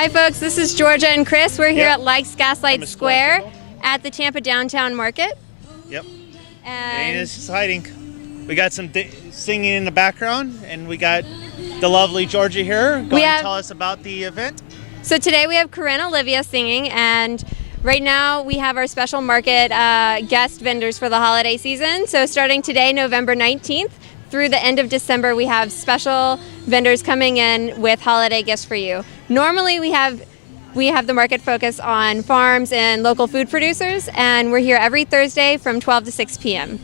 Hi folks, this is Georgia and Chris. We're here Yep. at Likes Gaslight I'm a Square square at the Tampa Downtown Market. Yep. And And it's exciting. We got some singing in the background, and we got the lovely Georgia here going to tell us about the event. so today we have Corinne Olivia singing, and right now we have our special market guest vendors for the holiday season. So starting today, November 19th, through the end of December, we have special vendors coming in with holiday gifts for you. Normally we have the market focus on farms and local food producers, and we're here every Thursday from 12 to 6 p.m.